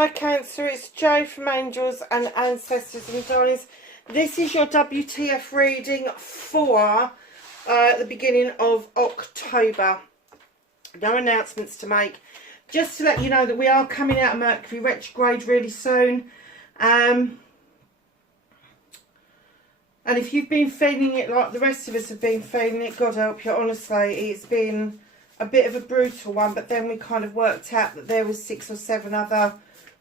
Hi Cancer, it's Jo from Angels and Ancestors and Darlings. This is your WTF reading for the beginning of October. No announcements to make. Just to let you know that we are coming out of Mercury retrograde really soon. And if you've been feeling it like the rest of us have been feeling it, God help you, honestly, it's been a bit of a brutal one. But then we kind of worked out that there was 6 or 7 other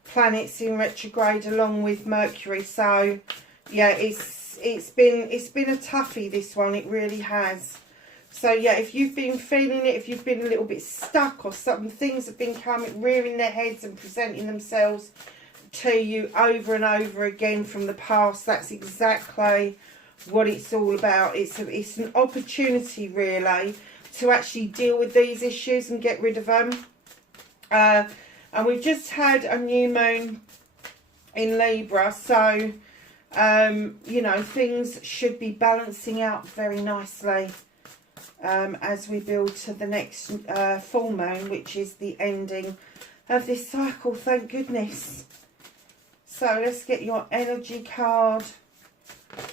planets in retrograde along with Mercury. So yeah, it's been a toughie, this one, it really has. So yeah, if you've been feeling it, if you've been a little bit stuck or something, things have been coming, rearing their heads and presenting themselves to you over and over again from the past, that's exactly what it's all about. It's an opportunity really to actually deal with these issues and get rid of them. And we've just had a new moon in Libra, so you know, things should be balancing out very nicely as we build to the next full moon, which is the ending of this cycle, thank goodness. So let's get your energy card.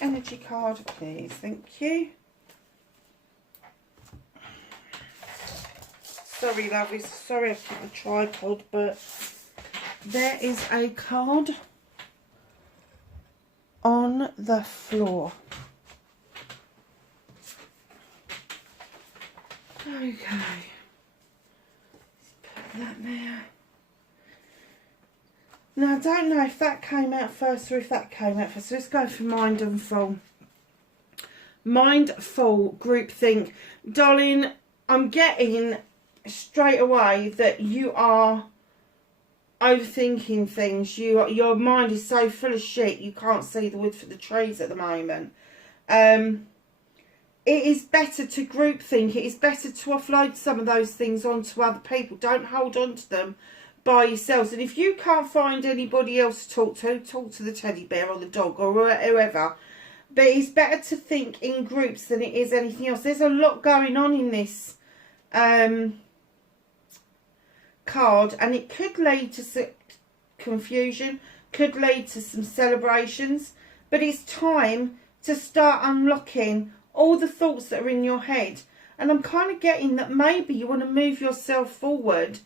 Energy card, please. Thank you. Sorry, lovies. Sorry I put the tripod, but there is a card on the floor. Okay. Let's put that there. Now, I don't know if that came out first or if that came out first. So let's go for Mindful. Mindful, groupthink. Darling, I'm getting straight away that you are overthinking things. Your mind is so full of shit you can't see the wood for the trees at the moment. It is better to groupthink. It is better to offload some of those things onto other people. Don't hold on to them by yourselves. And if you can't find anybody else to talk to the teddy bear or the dog or whoever. But it's better to think in groups than it is anything else. There's a lot going on in this card, and it could lead to some confusion, could lead to some celebrations, but it's time to start unlocking all the thoughts that are in your head. And I'm kind of getting that maybe you want to move yourself forward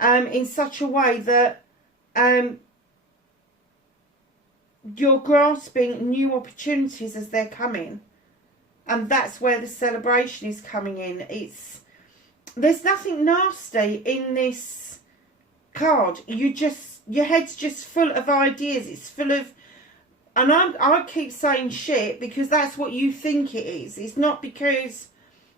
in such a way that you're grasping new opportunities as they're coming, and that's where the celebration is coming in. There's nothing nasty in this card. Your head's just full of ideas. It's full of, and I keep saying shit because that's what you think it is. It's not because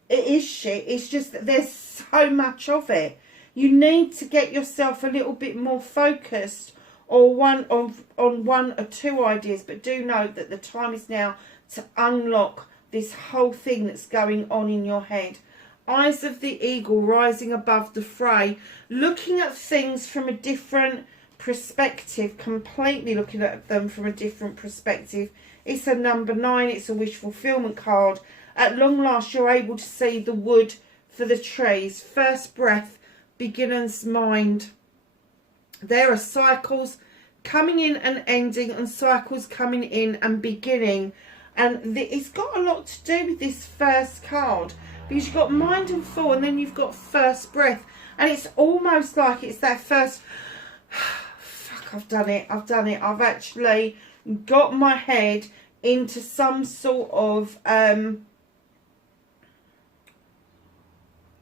it is shit. It's just that there's so much of it. You need to get yourself a little bit more focused or on one or two ideas. But do know that the time is now to unlock this whole thing that's going on in your head. Eyes of the eagle rising above the fray, looking at things from a different perspective, completely looking at them from a different perspective. It's a number 9, it's a wish fulfillment card. At long last, you're able to see the wood for the trees. First breath, beginner's mind. There are cycles coming in and ending, and cycles coming in and beginning. And it's got a lot to do with this first card, because you've got Mindful and then you've got first breath. And it's almost like it's that first, fuck, I've done it. I've actually got my head into some sort of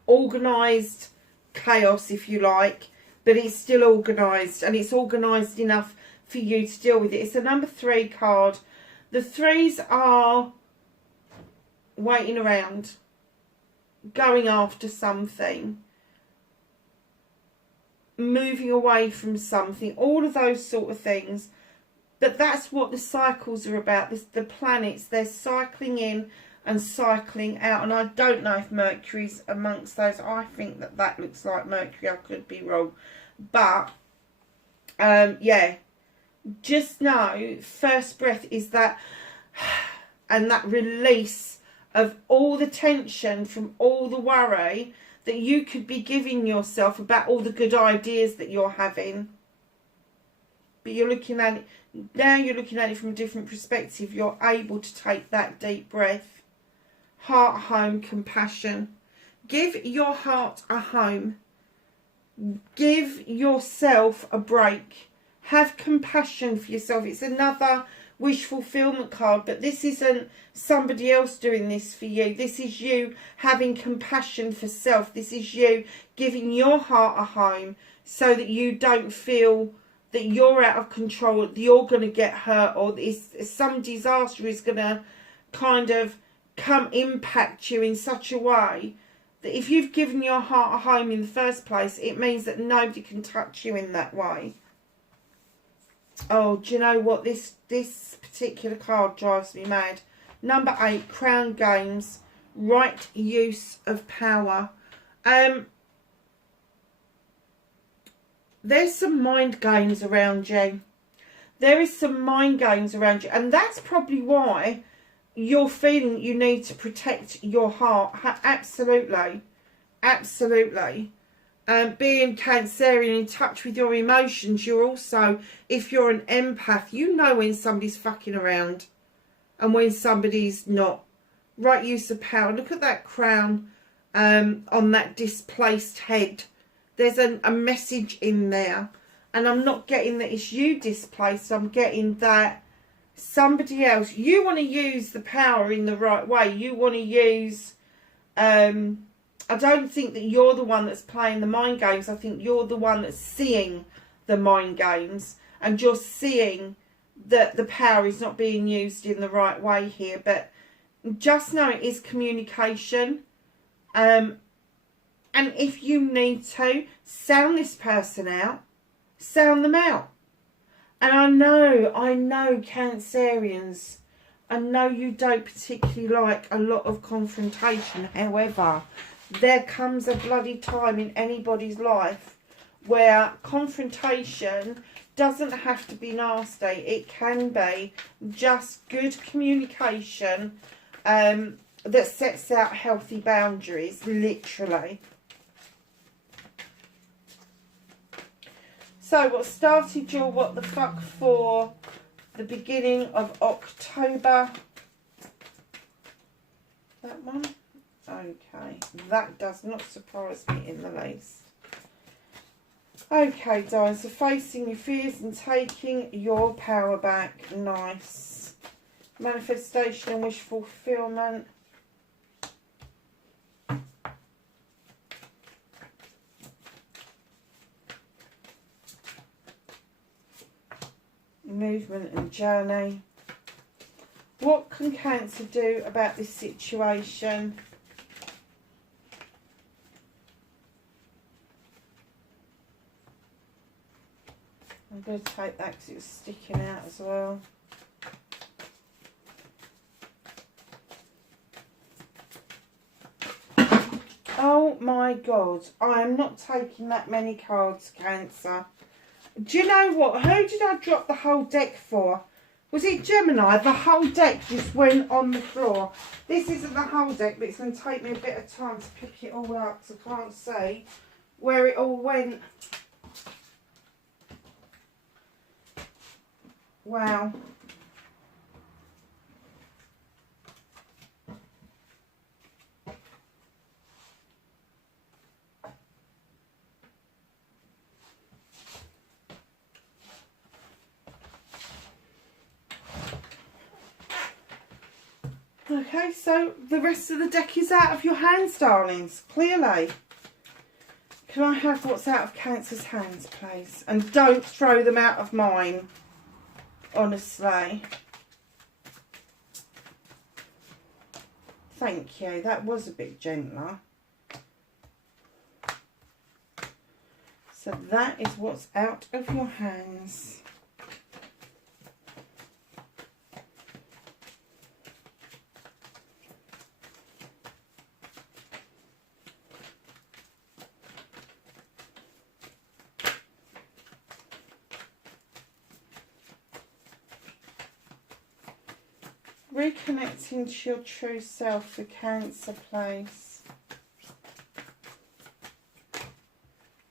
organised chaos, if you like. But it's still organised, and it's organised enough for you to deal with it. It's a number 3 card. The 3s are waiting around, going after something, moving away from something, all of those sort of things. But that's what the cycles are about. The planets, they're cycling in and cycling out. And I don't know if Mercury's amongst those. I think that looks like Mercury. I could be wrong. But yeah, just know first breath is that, and that release of all the tension from all the worry that you could be giving yourself about all the good ideas that you're having. but you're looking at it, now you're looking at it from a different perspective. You're able to take that deep breath. Heart, home, compassion. Give your heart a home. Give yourself a break. Have compassion for yourself. It's another wish fulfillment card, but this isn't somebody else doing this for you. This is you having compassion for self. This is you giving your heart a home so that you don't feel that you're out of control, that you're going to get hurt, or some disaster is going to kind of come impact you in such a way that if you've given your heart a home in the first place, it means that nobody can touch you in that way. Oh, do you know what? This particular card drives me mad. Number 8, Crown Games, right use of power. There's some mind games around you. There is some mind games around you, and that's probably why you're feeling you need to protect your heart. Absolutely, absolutely. Being Cancerian, in touch with your emotions, you're also, if you're an empath, you know when somebody's fucking around and when somebody's not. Right use of power. Look at that crown on that displaced head. There's a message in there, and I'm not getting that it's you displaced. I'm getting that somebody else, you want to use the power in the right way. You want to use I don't think that you're the one that's playing the mind games. I think you're the one that's seeing the mind games, and you're seeing that the power is not being used in the right way here. But just know it is communication. And if you need to, sound this person out. Sound them out. And I know Cancerians, I know you don't particularly like a lot of confrontation. However, there comes a bloody time in anybody's life where confrontation doesn't have to be nasty. It can be just good communication that sets out healthy boundaries, literally. So what started your what the fuck for the beginning of October? That one? Okay, that does not surprise me in the least. Okay, darling, so facing your fears and taking your power back. Nice. Manifestation and wish fulfillment. Movement and journey. What can Cancer do about this situation? I'm going to take that because it was sticking out as well. Oh my God, I am not taking that many cards, Cancer. Do you know what? Who did I drop the whole deck for? Was it Gemini? The whole deck just went on the floor. This isn't the whole deck, but it's going to take me a bit of time to pick it all up because I can't see where it all went. Wow. Okay, so the rest of the deck is out of your hands, darlings, clearly. Can I have what's out of Cancer's hands, please? And don't throw them out of mine, honestly. Thank you, that was a bit gentler. So that is what's out of your hands. Reconnecting to your true self for Cancer, please.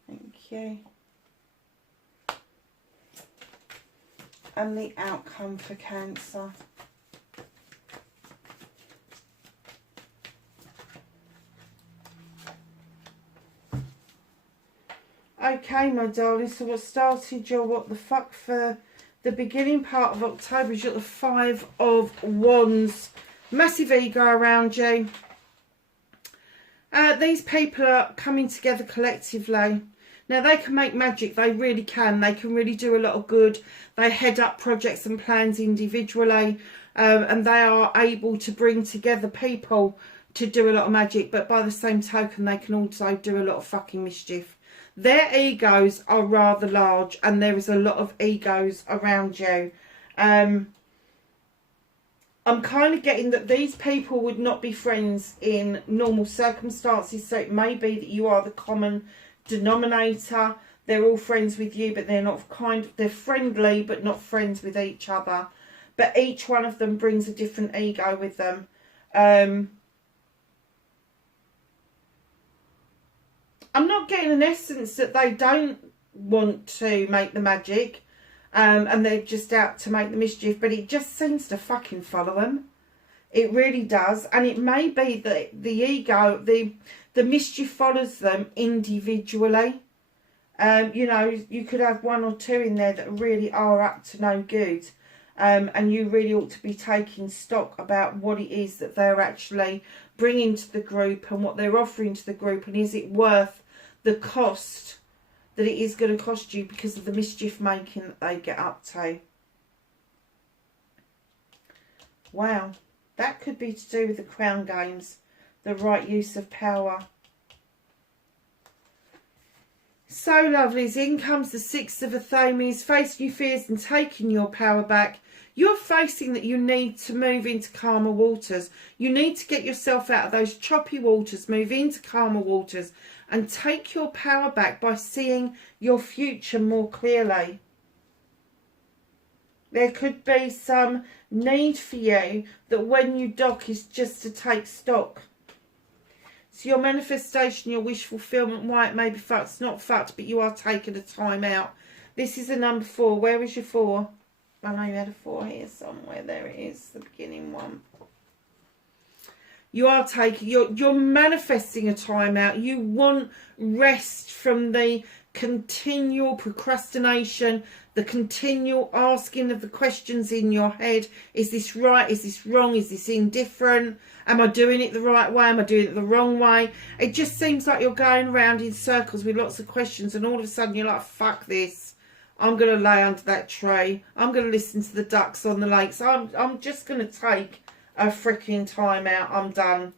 Thank you. and the outcome for Cancer. Okay, my darling, so what started your what the fuck for the beginning part of October is you've got the Five of Wands. Massive ego around you. These people are coming together collectively. Now, they can make magic. They really can. They can really do a lot of good. They head up projects and plans individually. And they are able to bring together people to do a lot of magic. But by the same token, they can also do a lot of fucking mischief. Their egos are rather large, and there is a lot of egos around you. I'm kind of getting that these people would not be friends in normal circumstances, so it may be that you are the common denominator. They're all friends with you, but they're not they're friendly, but not friends with each other. But each one of them brings a different ego with them. I'm not getting an essence that they don't want to make the magic, and they're just out to make the mischief, but it just seems to fucking follow them. It really does. And it may be that the ego, the mischief follows them individually. You know, you could have one or two in there that really are up to no good. And you really ought to be taking stock about what it is that they're actually bringing to the group and what they're offering to the group, and is it worth the cost that it is going to cost you because of the mischief making that they get up to. Wow, that could be to do with the crown games, the right use of power. So lovelies, in comes the Six of Athames, facing your fears and taking your power back. You're facing that you need to move into calmer waters. You need to get yourself out of those choppy waters, move into calmer waters, and take your power back by seeing your future more clearly. There could be some need for you that when you dock is just to take stock. So your manifestation, your wish fulfillment, why it may be fucked, it's not fucked, but you are taking a time out. This is a number 4. Where is your 4? I know you had a 4 here somewhere. There it is, the beginning one. You are taking, you're manifesting a time out. You want rest from the continual procrastination, the continual asking of the questions in your head. Is this right? Is this wrong? Is this indifferent? Am I doing it the right way? Am I doing it the wrong way? It just seems like you're going around in circles with lots of questions, and all of a sudden you're like, fuck this. I'm going to lay under that tree. I'm going to listen to the ducks on the lakes. I'm just going to take a freaking time out. I'm done.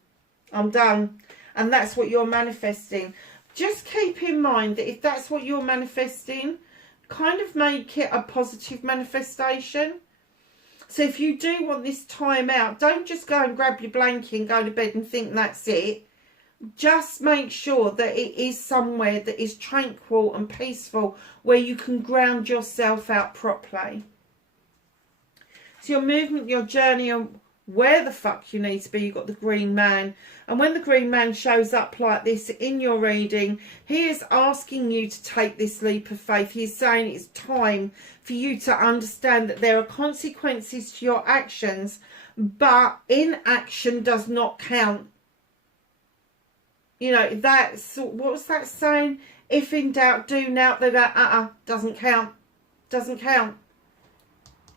I'm done. And that's what you're manifesting. Just keep in mind that if that's what you're manifesting, kind of make it a positive manifestation. So if you do want this time out, don't just go and grab your blanket and go to bed and think that's it. Just make sure that it is somewhere that is tranquil and peaceful, where you can ground yourself out properly. So your movement, your journey, and where the fuck you need to be, you've got the Green Man. And when the Green Man shows up like this in your reading, he is asking you to take this leap of faith. He is saying it's time for you to understand that there are consequences to your actions, but inaction does not count. You know, that's, what was that saying? If in doubt, do now. They go, doesn't count. Doesn't count.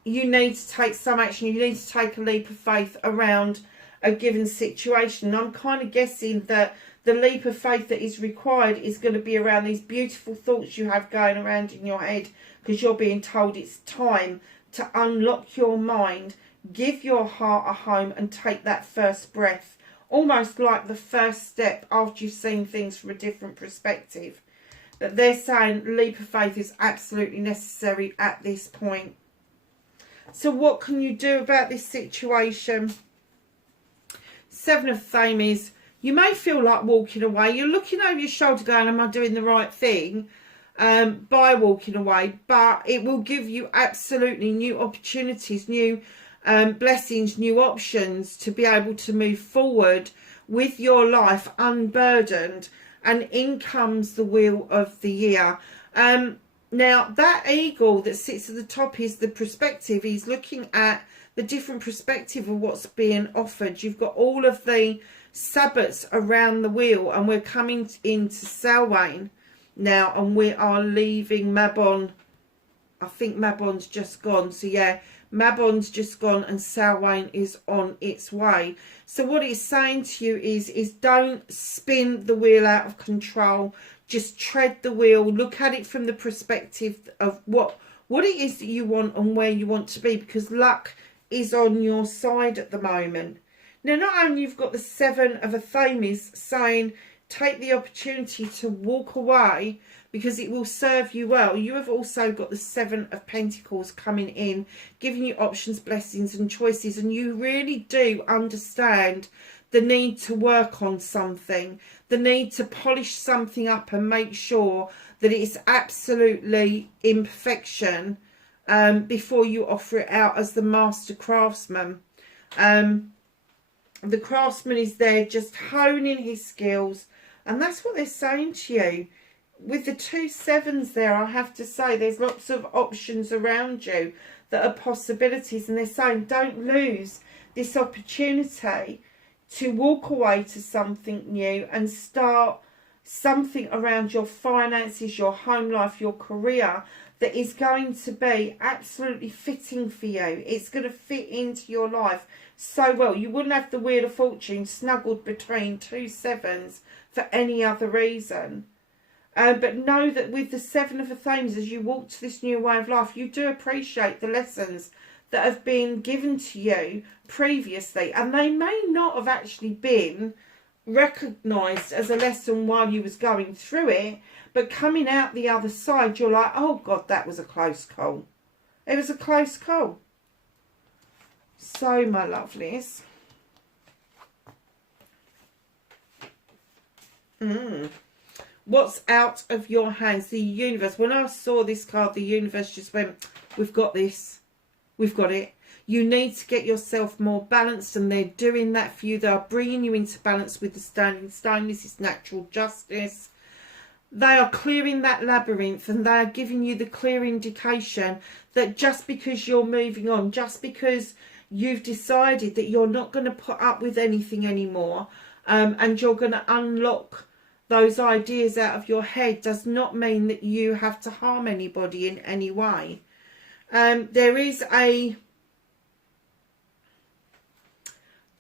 You need to take some action. You need to take a leap of faith around a given situation. And I'm kind of guessing that the leap of faith that is required is going to be around these beautiful thoughts you have going around in your head, because you're being told it's time to unlock your mind, give your heart a home, and take that first breath. Almost like the first step after you've seen things from a different perspective. That they're saying leap of faith is absolutely necessary at this point. So what can you do about this situation? Seven of Thames. You may feel like walking away. You're looking over your shoulder going, am I doing the right thing? By walking away. But it will give you absolutely new opportunities, new blessings, new options to be able to move forward with your life unburdened. And in comes the Wheel of the Year. Now, that eagle that sits at the top is the perspective. He's looking at the different perspective of what's being offered. You've got all of the sabbats around the wheel, and we're coming into Samhain now, and we are leaving Mabon. I think Mabon's just gone. So, yeah, Mabon's just gone and Samhain is on its way. So what it's saying to you is don't spin the wheel out of control. Just tread the wheel. Look at it from the perspective of what it is that you want and where you want to be, because luck is on your side at the moment. Now, not only you've got the Seven of Athames saying take the opportunity to walk away because it will serve you well, you have also got the Seven of Pentacles coming in, giving you options, blessings and choices, and you really do understand the need to work on something, the need to polish something up and make sure that it's absolutely in perfection before you offer it out as the master craftsman. The craftsman is there just honing his skills, and that's what they're saying to you. With the 2 sevens there, I have to say there's lots of options around you that are possibilities, and they're saying don't lose this opportunity to walk away to something new and start something around your finances, your home life, your career that is going to be absolutely fitting for you. It's going to fit into your life so well. You wouldn't have the Wheel of Fortune snuggled between 2 sevens for any other reason. But know that with the Seven of Athames, as you walk to this new way of life, you do appreciate the lessons that have been given to you previously, and they may not have actually been recognised as a lesson while you was going through it, but coming out the other side, you're like, oh God, that was a close call. It was a close call. So, my lovelies. What's out of your hands? The universe. When I saw this card, the universe just went, we've got this. We've got it. You need to get yourself more balanced, and they're doing that for you. They are bringing you into balance with the standing stone. This is natural justice. They are clearing that labyrinth, and they are giving you the clear indication that just because you're moving on, just because you've decided that you're not going to put up with anything anymore, and you're going to unlock those ideas out of your head, does not mean that you have to harm anybody in any way. There is a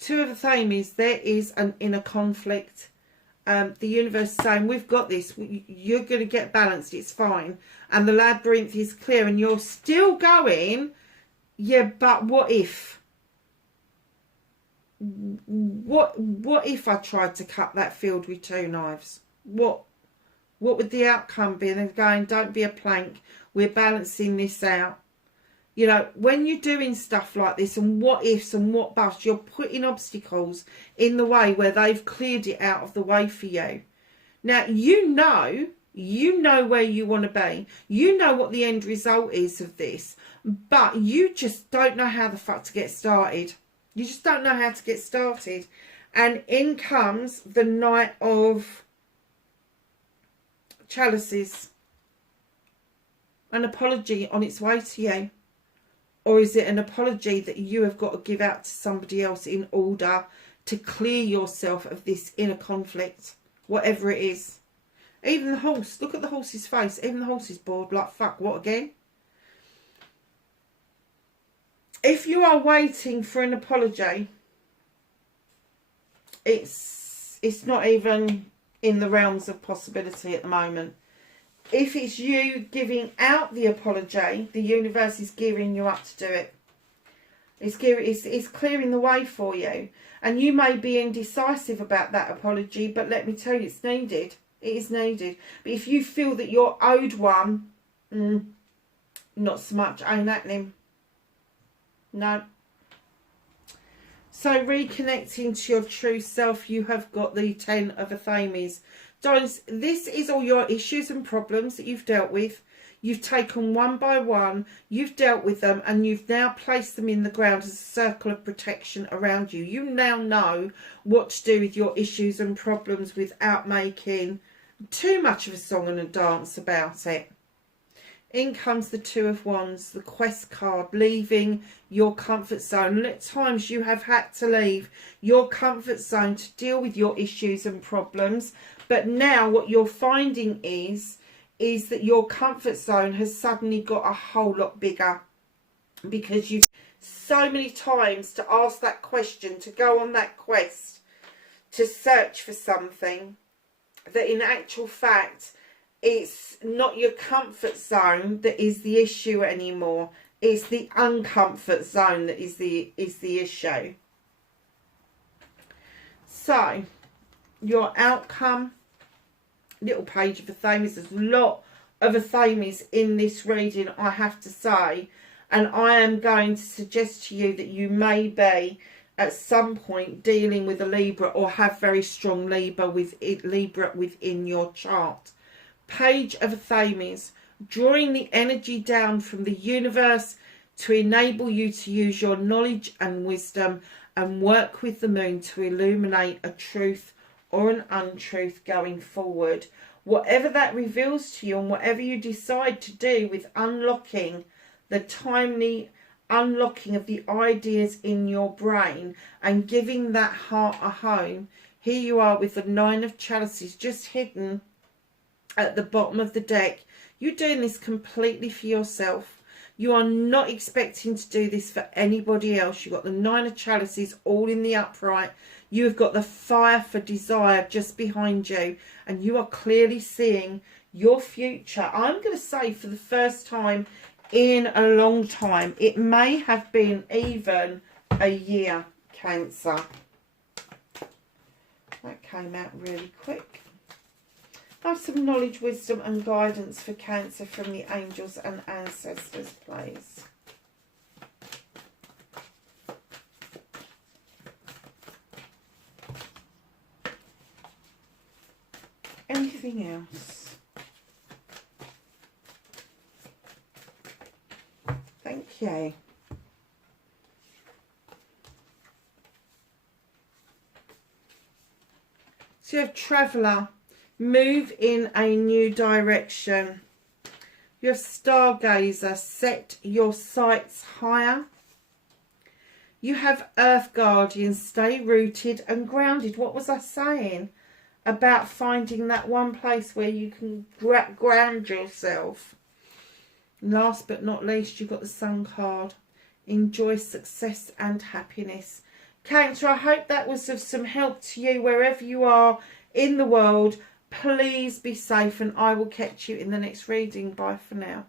2 of Athames. There is an inner conflict. The universe saying, we've got this. You're going to get balanced. It's fine. And the labyrinth is clear. And you're still going, yeah, but what if? What if I tried to cut that field with 2 knives? What would the outcome be? And they're going, don't be a plank. We're balancing this out. You know, when you're doing stuff like this and what ifs and what buts, you're putting obstacles in the way where they've cleared it out of the way for you. Now, you know where you want to be. You know what the end result is of this, but you just don't know how the fuck to get started. You just don't know how to get started. And in comes the Knight of Chalices. An apology on its way to you. Or is it an apology that you have got to give out to somebody else in order to clear yourself of this inner conflict? Whatever it is. Even the horse. Look at the horse's face. Even the horse is bored. Like, fuck, what again? If you are waiting for an apology, it's not even in the realms of possibility at the moment. If it's you giving out the apology, the universe is gearing you up to do it. It's clearing the way for you. And you may be indecisive about that apology, but let me tell you, it's needed. It is needed. But if you feel that you're owed one, not so much. Ain't happening. No. So reconnecting to your true self, you have got the 10 of Athames. Darlings, this is all your issues and problems that you've dealt with. You've taken one by one, you've dealt with them, and you've now placed them in the ground as a circle of protection around you. You now know what to do with your issues and problems without making too much of a song and a dance about it. In comes the Two of Wands, the Quest card, leaving your comfort zone. And at times you have had to leave your comfort zone to deal with your issues and problems. But now what you're finding is that your comfort zone has suddenly got a whole lot bigger. Because you've so many times to ask that question, to go on that quest, to search for something, that in actual fact, it's not your comfort zone that is the issue anymore. It's the uncomfort zone that is the issue. So, your outcome, little page of Athames. There's a lot of Athames in this reading, I have to say. And I am going to suggest to you that you may be at some point dealing with a Libra or have very strong Libra within your chart. Page of Athames, drawing the energy down from the universe to enable you to use your knowledge and wisdom and work with the moon to illuminate a truth or an untruth going forward. Whatever that reveals to you and whatever you decide to do with unlocking the timely unlocking of the ideas in your brain and giving that heart a home. Here you are with the Nine of Chalices just hidden at the bottom of the deck. You're doing this completely for yourself. You are not expecting to do this for anybody else. You've got the Nine of Chalices all in the upright. You've got the Fire for Desire just behind you. And you are clearly seeing your future. I'm going to say for the first time in a long time. It may have been even a year, Cancer. That came out really quick. Have some knowledge, wisdom and guidance for Cancer from the angels and ancestors, please. Anything else? Thank you. So you have Traveller, move in a new direction. You have Stargazer, set your sights higher. You have Earth Guardian, stay rooted and grounded. What was I saying about finding that one place where you can ground yourself? Last but not least, you've got the Sun card. Enjoy success and happiness. Cancer, I hope that was of some help to you wherever you are in the world. Please be safe and I will catch you in the next reading. Bye for now.